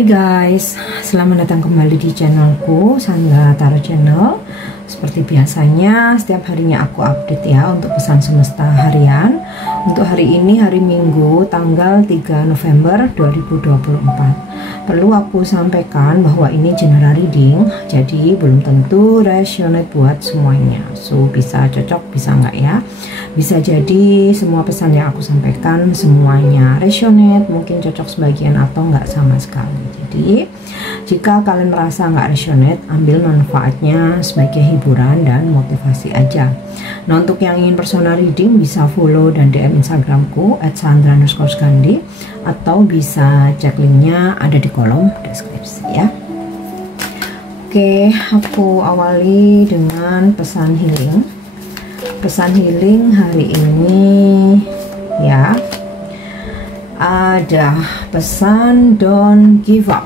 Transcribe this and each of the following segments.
Hai guys, selamat datang kembali di channelku, Sandra Tarot Channel. Seperti biasanya, setiap harinya aku update ya untuk pesan semesta harian. Untuk hari ini, hari Minggu, tanggal 3 November 2024. Perlu aku sampaikan bahwa ini general reading, jadi belum tentu resonate buat semuanya. So, bisa cocok, bisa enggak ya. Bisa jadi semua pesan yang aku sampaikan semuanya resonate, mungkin cocok sebagian atau enggak sama sekali. Jadi jika kalian merasa enggak resonate, ambil manfaatnya sebagai hiburan dan motivasi aja. Nah, untuk yang ingin personal reading bisa follow dan DM Instagramku @sandra_skandi, atau bisa cek linknya ada di kolom deskripsi ya. Oke, aku awali dengan pesan healing. Pesan healing hari ini ya, ada pesan don't give up,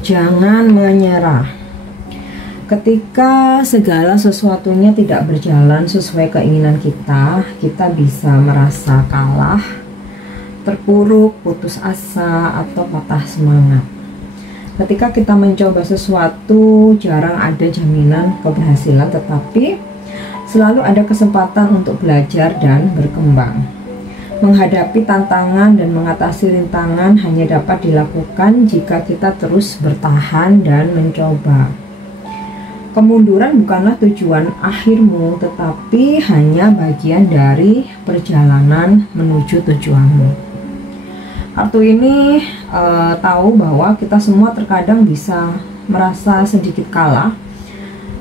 jangan menyerah. Ketika segala sesuatunya tidak berjalan sesuai keinginan kita, kita bisa merasa kalah, terpuruk, putus asa, atau patah semangat. Ketika kita mencoba sesuatu, jarang ada jaminan keberhasilan, tetapi selalu ada kesempatan untuk belajar dan berkembang. Menghadapi tantangan dan mengatasi rintangan hanya dapat dilakukan jika kita terus bertahan dan mencoba. Kemunduran bukanlah tujuan akhirmu, tetapi hanya bagian dari perjalanan menuju tujuanmu. Kartu ini tahu bahwa kita semua terkadang bisa merasa sedikit kalah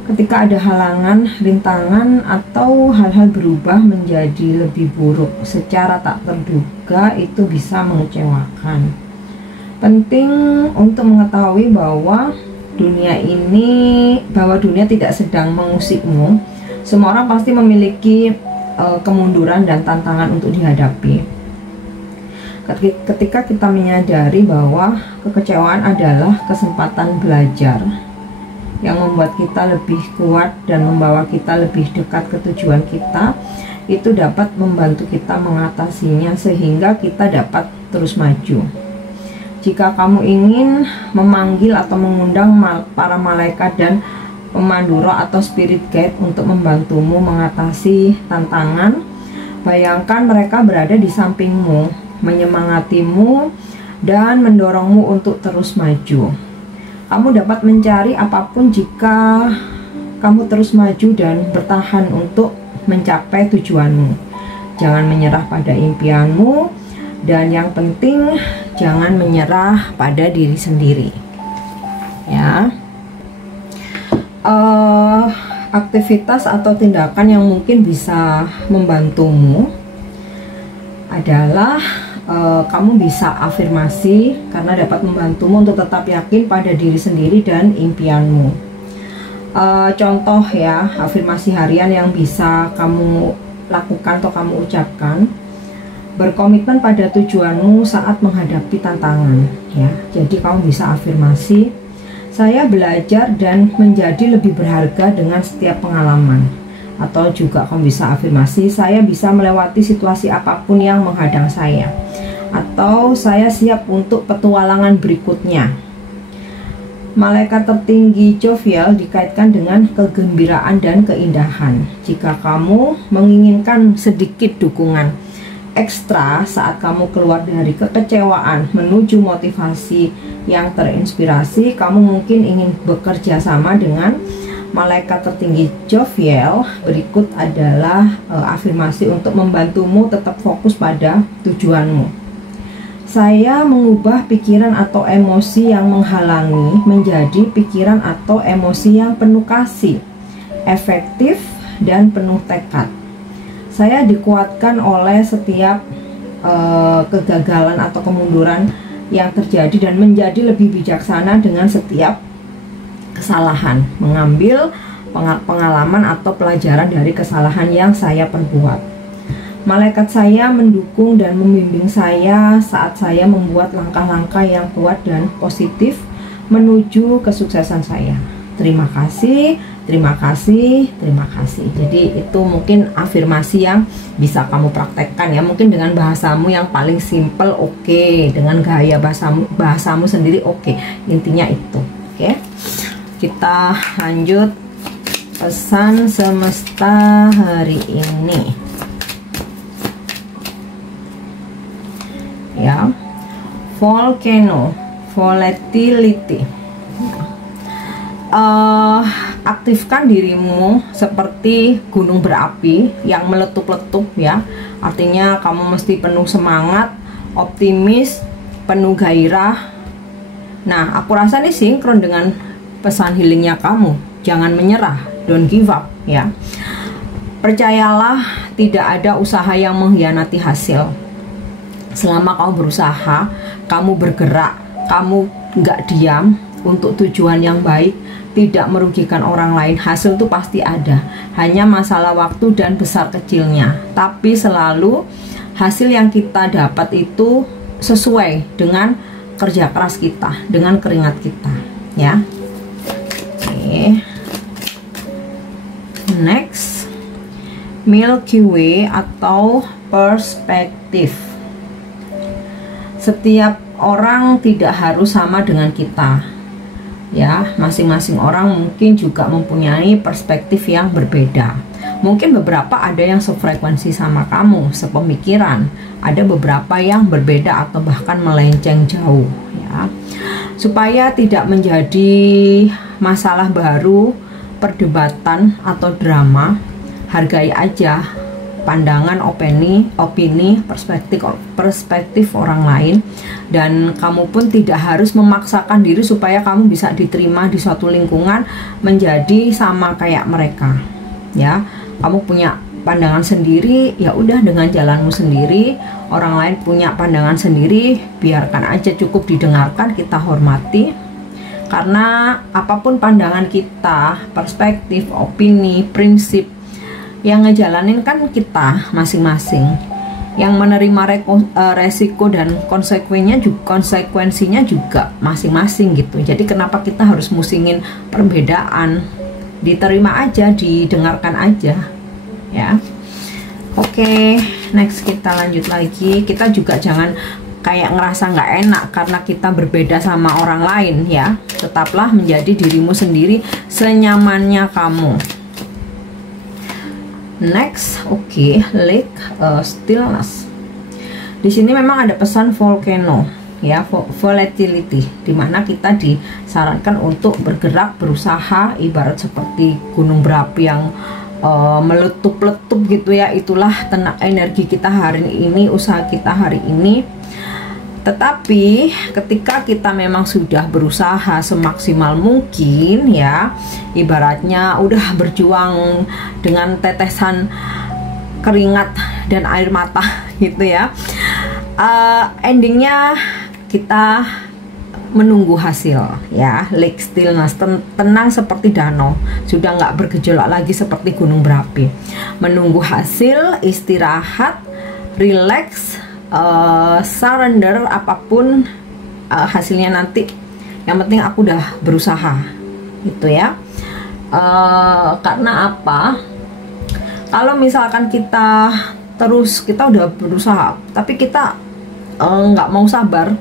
ketika ada halangan, rintangan, atau hal-hal berubah menjadi lebih buruk secara tak terduga. Itu bisa mengecewakan. Penting untuk mengetahui bahwa dunia tidak sedang mengusikmu. Semua orang pasti memiliki kemunduran dan tantangan untuk dihadapi. Ketika kita menyadari bahwa kekecewaan adalah kesempatan belajar yang membuat kita lebih kuat dan membawa kita lebih dekat ke tujuan kita, itu dapat membantu kita mengatasinya sehingga kita dapat terus maju. Jika kamu ingin memanggil atau mengundang para malaikat dan pemandu roh atau spirit guide untuk membantumu mengatasi tantangan, bayangkan mereka berada di sampingmu, menyemangatimu dan mendorongmu untuk terus maju. Kamu dapat mencari apapun jika kamu terus maju dan bertahan untuk mencapai tujuanmu. Jangan menyerah pada impianmu, dan yang penting jangan menyerah pada diri sendiri ya. Aktivitas atau tindakan yang mungkin bisa membantumu adalah kamu bisa afirmasi, karena dapat membantumu untuk tetap yakin pada diri sendiri dan impianmu. Contoh ya, afirmasi harian yang bisa kamu lakukan atau kamu ucapkan: berkomitmen pada tujuanmu saat menghadapi tantangan ya. Jadi kamu bisa afirmasi, saya belajar dan menjadi lebih berharga dengan setiap pengalaman. Atau juga kamu bisa afirmasi, saya bisa melewati situasi apapun yang menghadang saya, atau saya siap untuk petualangan berikutnya. Malaikat tertinggi Jophiel dikaitkan dengan kegembiraan dan keindahan. Jika kamu menginginkan sedikit dukungan ekstra saat kamu keluar dari kekecewaan menuju motivasi yang terinspirasi, kamu mungkin ingin bekerja sama dengan malaikat tertinggi Jophiel. Berikut adalah afirmasi untuk membantumu tetap fokus pada tujuanmu. Saya mengubah pikiran atau emosi yang menghalangi menjadi pikiran atau emosi yang penuh kasih, efektif, dan penuh tekad. Saya dikuatkan oleh setiap kegagalan atau kemunduran yang terjadi dan menjadi lebih bijaksana dengan setiap kesalahan, mengambil pengalaman atau pelajaran dari kesalahan yang saya perbuat. Malaikat saya mendukung dan membimbing saya saat saya membuat langkah-langkah yang kuat dan positif menuju kesuksesan saya. Terima kasih terima kasih, terima kasih. Jadi itu mungkin afirmasi yang bisa kamu praktekkan ya, mungkin dengan bahasamu yang paling simple, oke, dengan gaya bahasamu sendiri, oke. Intinya itu, oke. Kita lanjut pesan semesta hari ini ya. Volcano, volatility. Aktifkan dirimu seperti gunung berapi yang meletup-letup ya. Artinya kamu mesti penuh semangat, optimis, penuh gairah. Nah, aku rasa ini sinkron dengan pesan healingnya kamu. Jangan menyerah, don't give up ya. Percayalah, tidak ada usaha yang mengkhianati hasil. Selama kamu berusaha, kamu bergerak, kamu nggak diam untuk tujuan yang baik, tidak merugikan orang lain, hasil itu pasti ada. Hanya masalah waktu dan besar kecilnya. Tapi selalu hasil yang kita dapat itu sesuai dengan kerja keras kita, dengan keringat kita ya. Oke. Next, Milky Way atau perspektif. Setiap orang tidak harus sama dengan kita ya, masing-masing orang mungkin juga mempunyai perspektif yang berbeda. Mungkin beberapa ada yang sefrekuensi sama kamu, sepemikiran, ada beberapa yang berbeda atau bahkan melenceng jauh ya. Supaya tidak menjadi masalah baru, perdebatan atau drama, hargai aja pandangan, opini, perspektif orang lain, dan kamu pun tidak harus memaksakan diri supaya kamu bisa diterima di suatu lingkungan menjadi sama kayak mereka ya. Kamu punya pandangan sendiri, ya udah dengan jalanmu sendiri. Orang lain punya pandangan sendiri, biarkan aja, cukup didengarkan, kita hormati. Karena apapun pandangan kita, perspektif, opini, prinsip, yang ngejalanin kan kita masing-masing. Yang menerima resiko dan konsekuensinya juga masing-masing gitu. Jadi kenapa kita harus musingin perbedaan? Diterima aja, didengarkan aja ya. Oke, next kita lanjut lagi. Kita juga jangan kayak ngerasa nggak enak karena kita berbeda sama orang lain ya. Tetaplah menjadi dirimu sendiri senyamannya kamu. Next, oke, lake stillness. Di sini memang ada pesan volcano ya, volatility, dimana kita disarankan untuk bergerak, berusaha, ibarat seperti gunung berapi yang meletup-letup gitu ya. Itulah energi kita hari ini, usaha kita hari ini. Tetapi ketika kita memang sudah berusaha semaksimal mungkin ya, ibaratnya udah berjuang dengan tetesan keringat dan air mata gitu ya, endingnya kita menunggu hasil ya. Lake stillness, tenang seperti danau, sudah nggak bergejolak lagi seperti gunung berapi. Menunggu hasil, istirahat, relax, surrender apapun hasilnya nanti, yang penting aku udah berusaha gitu ya. Karena apa, kalau misalkan kita udah berusaha tapi kita nggak mau sabar,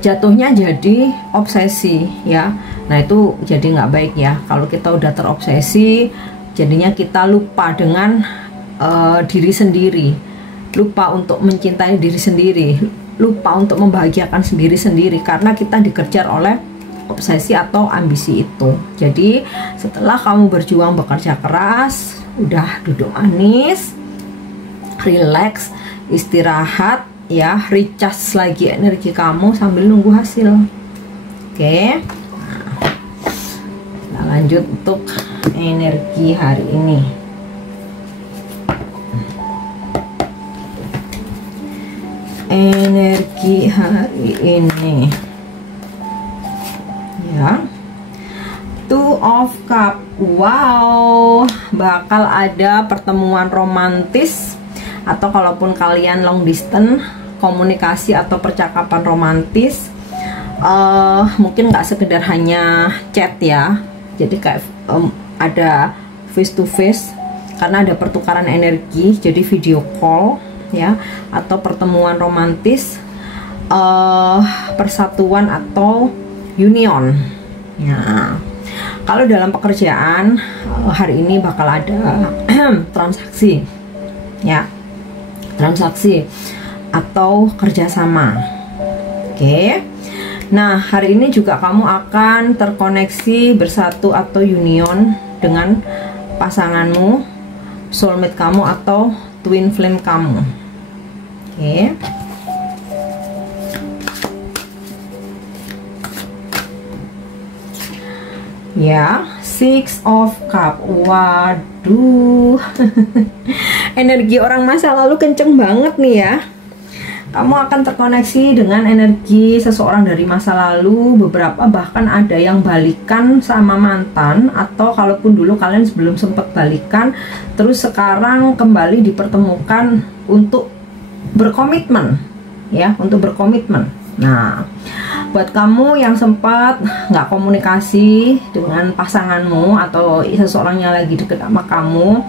jatuhnya jadi obsesi ya. Nah itu jadi nggak baik ya. Kalau kita udah terobsesi, jadinya kita lupa dengan diri sendiri, lupa untuk mencintai diri sendiri, lupa untuk membahagiakan diri sendiri, karena kita dikejar oleh obsesi atau ambisi itu. Jadi setelah kamu berjuang bekerja keras, udah duduk manis, relax, istirahat ya, recharge lagi energi kamu sambil nunggu hasil. Oke, nah, lanjut untuk energi hari ini. Energi hari ini ya, Two of Cup. Wow, bakal ada pertemuan romantis, atau kalaupun kalian long distance, komunikasi atau percakapan romantis. Mungkin nggak sekedar hanya chat ya, Jadi kayak ada face to face karena ada pertukaran energi, jadi video call ya, atau pertemuan romantis, persatuan atau union ya. Kalau dalam pekerjaan hari ini bakal ada transaksi ya, transaksi atau kerjasama. Oke. Nah, hari ini juga kamu akan terkoneksi, bersatu atau union dengan pasanganmu, soulmate kamu atau twin flame kamu. Oke. Ya, Six of Cup. Waduh. Energi orang masa lalu kenceng banget nih ya. Kamu akan terkoneksi dengan energi seseorang dari masa lalu. Beberapa bahkan ada yang balikan sama mantan, atau kalaupun dulu kalian sebelum sempat balikan, terus sekarang kembali dipertemukan untuk berkomitmen ya, untuk berkomitmen. Nah, buat kamu yang sempat nggak komunikasi dengan pasanganmu atau seseorang yang lagi deket sama kamu,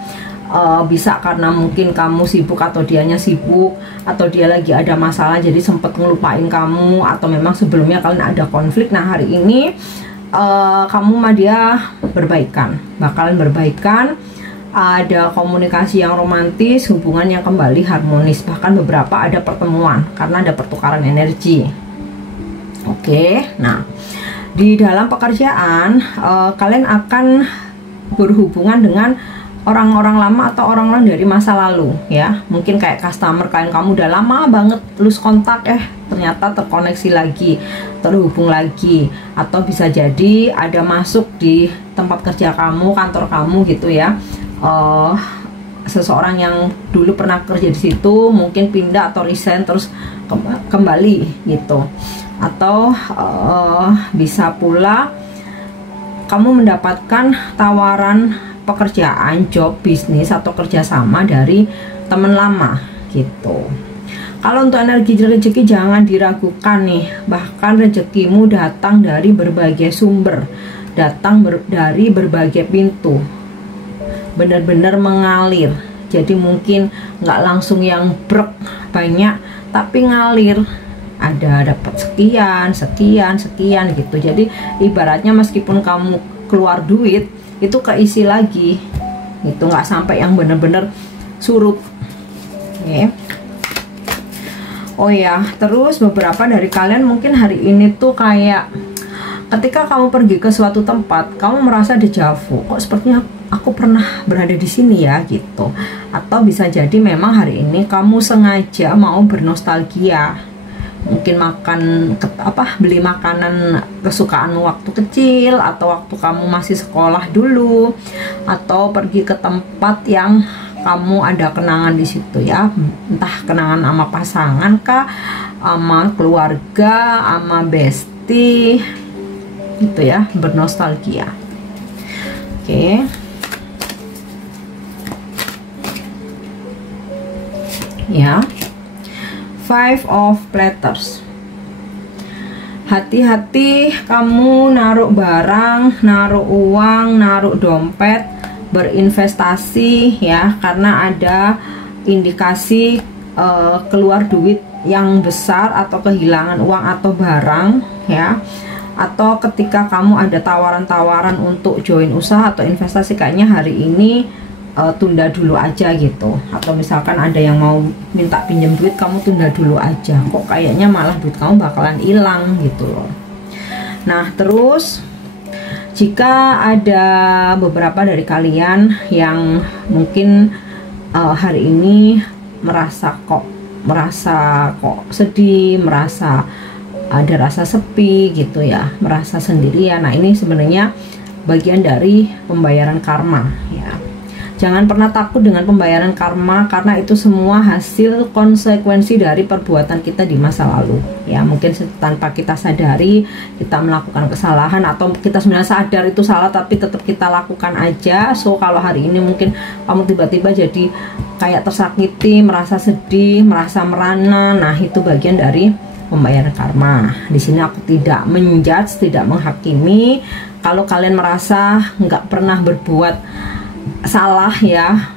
bisa karena mungkin kamu sibuk atau dianya sibuk, atau dia lagi ada masalah jadi sempat ngelupain kamu, atau memang sebelumnya kalian ada konflik. Nah, hari ini kamu sama dia berbaikan, bakalan berbaikan, ada komunikasi yang romantis, hubungan yang kembali harmonis, bahkan beberapa ada pertemuan karena ada pertukaran energi. Oke, nah di dalam pekerjaan kalian akan berhubungan dengan orang-orang lama atau orang-orang dari masa lalu ya. Mungkin kayak customer klien kamu udah lama banget lose kontak, ternyata terkoneksi lagi, terhubung lagi. Atau bisa jadi ada masuk di tempat kerja kamu, kantor kamu gitu ya, seseorang yang dulu pernah kerja di situ mungkin pindah atau resign terus kembali gitu. Atau bisa pula kamu mendapatkan tawaran pekerjaan, job, bisnis atau kerjasama dari teman lama gitu. Kalau untuk energi rezeki jangan diragukan nih, bahkan rezekimu datang dari berbagai sumber, datang dari berbagai pintu, benar-benar mengalir. Jadi mungkin nggak langsung yang brek banyak, tapi ngalir, ada dapat sekian gitu. Jadi ibaratnya meskipun kamu keluar duit, itu keisi lagi, itu nggak sampai yang bener-bener surut. Oke. Oh ya, terus beberapa dari kalian mungkin hari ini tuh kayak ketika kamu pergi ke suatu tempat, kamu merasa dejavu, kok sepertinya aku pernah berada di sini ya gitu. Atau bisa jadi memang hari ini kamu sengaja mau bernostalgia, mungkin beli makanan kesukaan waktu kecil, atau waktu kamu masih sekolah dulu, atau pergi ke tempat yang kamu ada kenangan di situ ya, entah kenangan sama pasangan kah, sama keluarga, sama bestie gitu ya, bernostalgia. Oke. Ya. Five of Platters. Hati-hati kamu naruh barang, naruh uang, naruh dompet, berinvestasi ya, karena ada indikasi keluar duit yang besar atau kehilangan uang atau barang ya. Atau ketika kamu ada tawaran-tawaran untuk join usaha atau investasi, kayaknya hari ini tunda dulu aja gitu. Atau misalkan ada yang mau minta pinjam duit, kamu tunda dulu aja, kok kayaknya malah duit kamu bakalan hilang gitu loh. Nah, terus jika ada beberapa dari kalian yang mungkin hari ini merasa kok sedih, merasa ada rasa sepi gitu ya, merasa sendirian. Nah, ini sebenarnya bagian dari pembayaran karma ya. Jangan pernah takut dengan pembayaran karma, karena itu semua hasil konsekuensi dari perbuatan kita di masa lalu ya. Mungkin tanpa kita sadari kita melakukan kesalahan, atau kita sebenarnya sadar itu salah tapi tetap kita lakukan aja. So kalau hari ini mungkin kamu tiba-tiba jadi kayak tersakiti, merasa sedih, merasa merana, nah itu bagian dari pembayaran karma. Di sini aku tidak menjudge, tidak menghakimi. Kalau kalian merasa nggak pernah berbuat salah ya,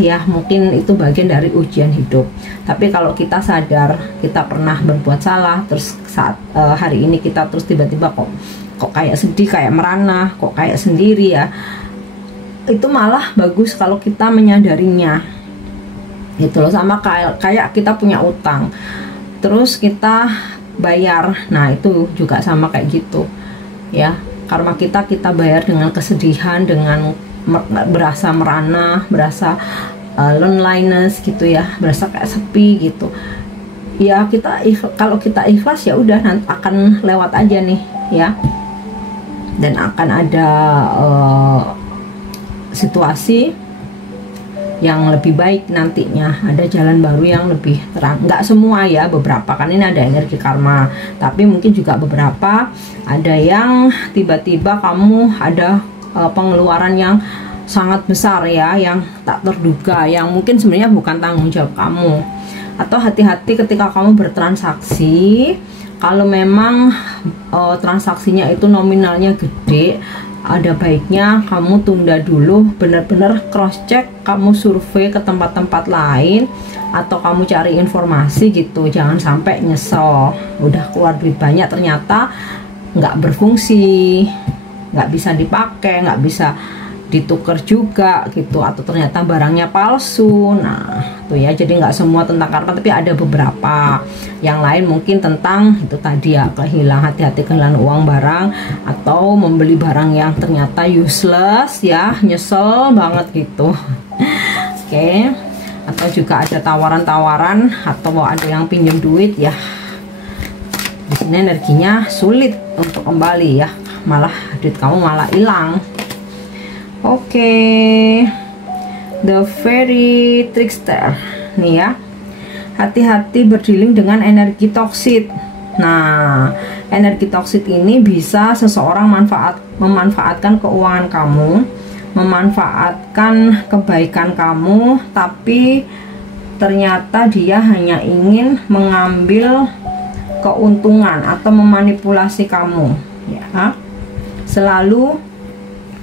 ya mungkin itu bagian dari ujian hidup. Tapi kalau kita sadar kita pernah berbuat salah, terus saat hari ini kita terus tiba-tiba kok kayak sedih, kayak merana, kok kayak sendiri ya, itu malah bagus kalau kita menyadarinya gitu loh. Sama kayak kita punya utang terus kita bayar, nah itu juga sama kayak gitu ya. Karma kita bayar dengan kesedihan, dengan berasa merana, berasa loneliness gitu ya, berasa kayak sepi gitu ya. Kalau kita ikhlas ya udah, nanti akan lewat aja nih ya, dan akan ada situasi yang lebih baik nantinya, ada jalan baru yang lebih terang. Nggak semua ya, beberapa kan ini ada energi karma, tapi mungkin juga beberapa ada yang tiba-tiba kamu ada pengeluaran yang sangat besar ya, yang tak terduga, yang mungkin sebenarnya bukan tanggung jawab kamu. Atau hati-hati ketika kamu bertransaksi, kalau memang transaksinya itu nominalnya gede, ada baiknya kamu tunda dulu, benar-benar cross check, kamu survei ke tempat-tempat lain atau kamu cari informasi gitu. Jangan sampai nyesel udah keluar duit banyak ternyata nggak berfungsi, nggak bisa dipakai, nggak bisa ditukar juga gitu, atau ternyata barangnya palsu. Nah tuh ya, jadi nggak semua tentang karma, tapi ada beberapa yang lain mungkin tentang itu tadi ya, kehilangan, hati-hati kehilangan uang barang, atau membeli barang yang ternyata useless ya, nyesel banget gitu. Oke. Atau juga ada tawaran-tawaran, atau ada yang pinjam duit ya, di sini energinya sulit untuk kembali ya, malah duit kamu malah hilang. Oke, The Fairy Trickster nih ya, hati-hati berdealing dengan energi toksit. Nah, energi toksit ini bisa seseorang memanfaatkan keuangan kamu, memanfaatkan kebaikan kamu, tapi ternyata dia hanya ingin mengambil keuntungan atau memanipulasi kamu ya. Selalu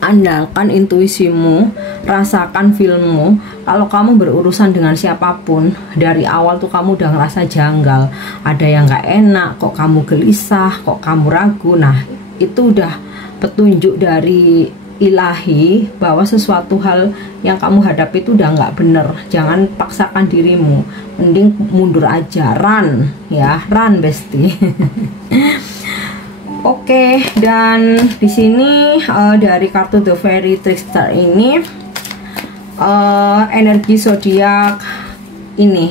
andalkan intuisimu, rasakan feelmu. Kalau kamu berurusan dengan siapapun, dari awal tuh kamu udah ngerasa janggal, ada yang nggak enak, kok kamu gelisah, kok kamu ragu. Nah itu udah petunjuk dari ilahi bahwa sesuatu hal yang kamu hadapi itu udah nggak bener. Jangan paksakan dirimu, mending mundur aja, run ya, run bestie. Oke, dan di sini dari kartu The Fairy Trickster ini energi zodiak ini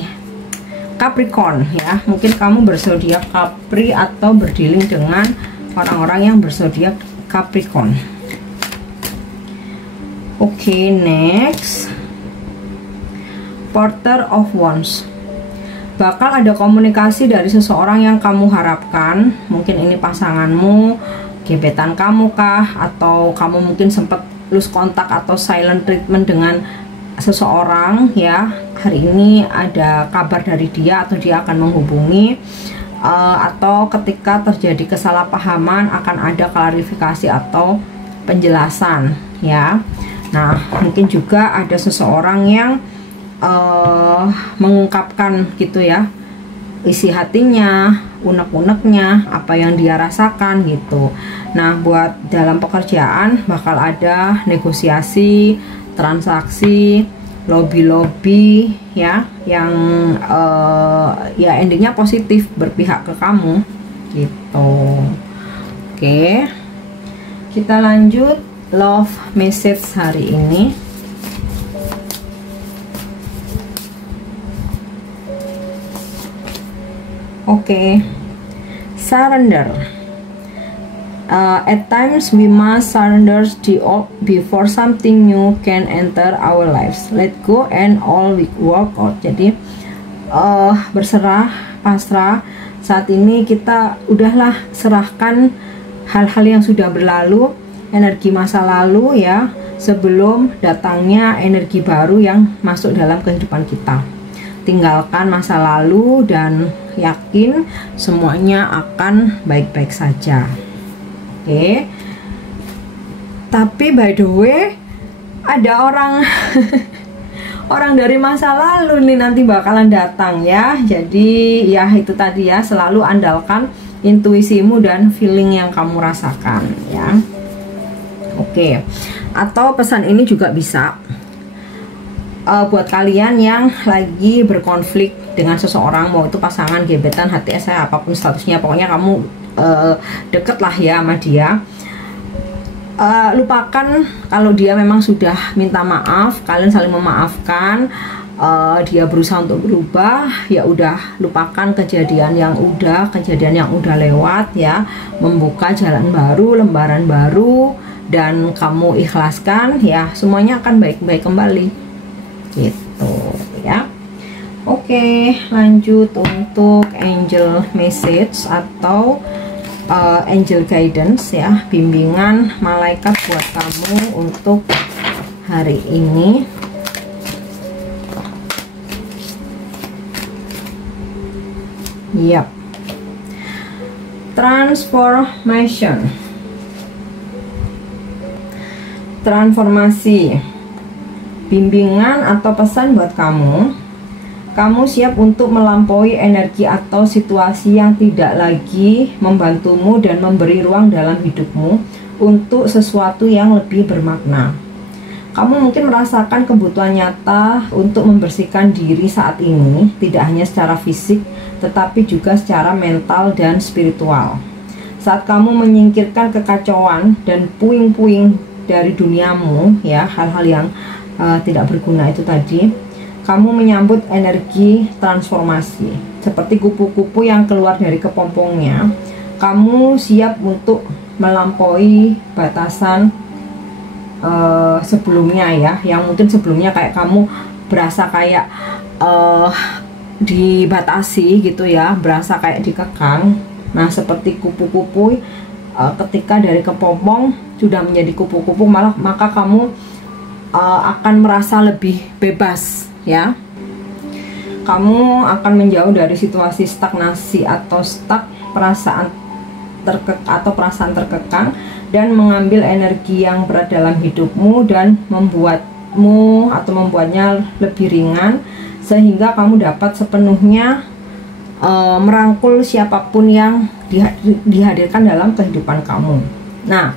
Capricorn ya. Mungkin kamu berzodiak Capri atau berdealing dengan orang-orang yang berzodiak Capricorn. Oke, next, Porter of Wands. Bakal ada komunikasi dari seseorang yang kamu harapkan. Mungkin ini pasanganmu, gebetan kamu kah, atau kamu mungkin sempat lose kontak atau silent treatment dengan seseorang ya. Hari ini ada kabar dari dia atau dia akan menghubungi, atau ketika terjadi kesalahpahaman akan ada klarifikasi atau penjelasan ya. Nah mungkin juga ada seseorang yang mengungkapkan gitu ya, isi hatinya, unek-uneknya, apa yang dia rasakan gitu. Nah buat dalam pekerjaan bakal ada negosiasi, transaksi, lobby ya, yang ya endingnya positif, berpihak ke kamu gitu. Oke, kita lanjut love message hari ini. Oke, surrender. At times we must surrender the old before something new can enter our lives. Let go and all we work out. Jadi berserah, pasrah. Saat ini kita udahlah serahkan hal-hal yang sudah berlalu, energi masa lalu ya, sebelum datangnya energi baru yang masuk dalam kehidupan kita. Tinggalkan masa lalu dan yakin semuanya akan baik-baik saja. Oke. Tapi by the way, ada orang orang dari masa lalu nih nanti bakalan datang ya. Jadi ya itu tadi ya, selalu andalkan intuisimu dan feeling yang kamu rasakan ya. Oke. Atau pesan ini juga bisa buat kalian yang lagi berkonflik dengan seseorang, mau itu pasangan, gebetan, HTS, apapun statusnya, pokoknya kamu deket lah ya sama dia. Lupakan kalau dia memang sudah minta maaf, kalian saling memaafkan, dia berusaha untuk berubah, ya udah lupakan kejadian yang udah lewat ya, membuka jalan baru, lembaran baru, dan kamu ikhlaskan ya, semuanya akan baik-baik kembali gitu ya. Oke, lanjut untuk angel message atau angel guidance ya, bimbingan malaikat buat kamu untuk hari ini. Yap. Transformasi, bimbingan atau pesan buat kamu. Kamu siap untuk melampaui energi atau situasi yang tidak lagi membantumu dan memberi ruang dalam hidupmu untuk sesuatu yang lebih bermakna. Kamu mungkin merasakan kebutuhan nyata untuk membersihkan diri saat ini, tidak hanya secara fisik, tetapi juga secara mental dan spiritual. Saat kamu menyingkirkan kekacauan dan puing-puing dari duniamu, ya, hal-hal yang tidak berguna itu tadi, kamu menyambut energi transformasi. Seperti kupu-kupu yang keluar dari kepompongnya, kamu siap untuk melampaui batasan sebelumnya ya, yang mungkin sebelumnya kayak kamu berasa kayak dibatasi gitu ya, berasa kayak dikekang. Nah, seperti kupu-kupu ketika dari kepompong sudah menjadi kupu-kupu, maka kamu akan merasa lebih bebas ya. Kamu akan menjauh dari situasi stagnasi atau stuck, perasaan terkekang, dan mengambil energi yang berat dalam hidupmu dan membuatnya lebih ringan, sehingga kamu dapat sepenuhnya merangkul siapapun yang dihadirkan dalam kehidupan kamu. Nah,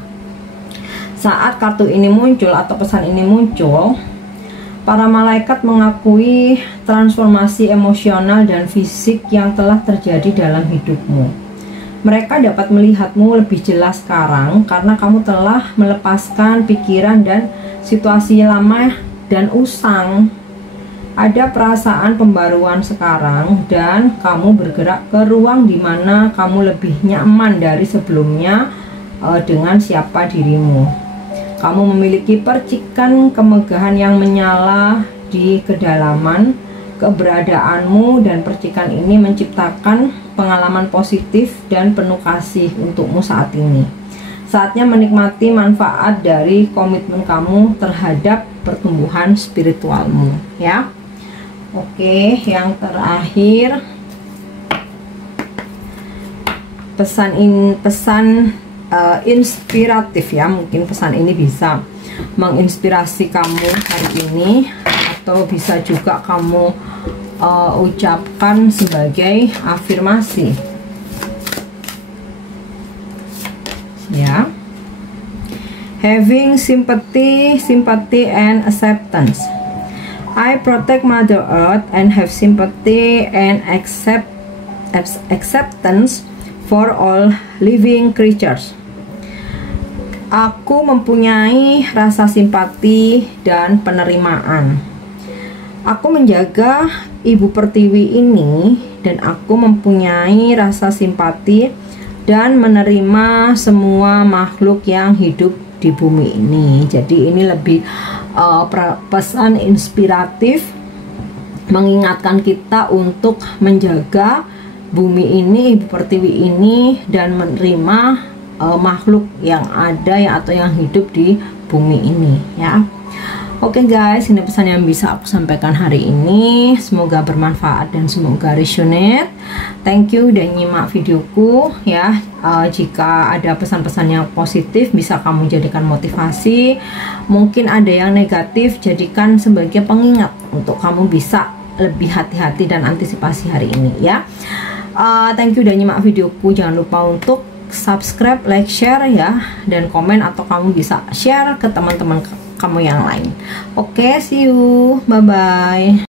saat kartu ini muncul atau pesan ini muncul, para malaikat mengakui transformasi emosional dan fisik yang telah terjadi dalam hidupmu. Mereka dapat melihatmu lebih jelas sekarang karena kamu telah melepaskan pikiran dan situasi lama dan usang. Ada perasaan pembaruan sekarang dan kamu bergerak ke ruang di mana kamu lebih nyaman dari sebelumnya dengan siapa dirimu. Kamu memiliki percikan kemegahan yang menyala di kedalaman keberadaanmu, dan percikan ini menciptakan pengalaman positif dan penuh kasih untukmu saat ini. Saatnya menikmati manfaat dari komitmen kamu terhadap pertumbuhan spiritualmu ya. Oke, yang terakhir pesan inspiratif ya, mungkin pesan ini bisa menginspirasi kamu hari ini, atau bisa juga kamu ucapkan sebagai afirmasi ya. Having sympathy and acceptance. I protect Mother Earth and have sympathy and acceptance for all living creatures. Aku mempunyai rasa simpati dan penerimaan. Aku menjaga Ibu Pertiwi ini, dan aku mempunyai rasa simpati dan menerima semua makhluk yang hidup di bumi ini. Jadi ini lebih pesan inspiratif, mengingatkan kita untuk menjaga bumi ini, Ibu Pertiwi ini, dan menerima makhluk yang ada atau yang hidup di bumi ini ya. Oke guys, ini pesan yang bisa aku sampaikan hari ini. Semoga bermanfaat dan semoga resonate. Thank you udah nyimak videoku ya. Jika ada pesan-pesan yang positif bisa kamu jadikan motivasi. Mungkin ada yang negatif, jadikan sebagai pengingat untuk kamu bisa lebih hati-hati dan antisipasi hari ini ya. Thank you udah nyimak videoku. Jangan lupa untuk subscribe, like, share ya, dan komen, atau kamu bisa share ke teman-teman kamu yang lain. Oke, see you, bye bye.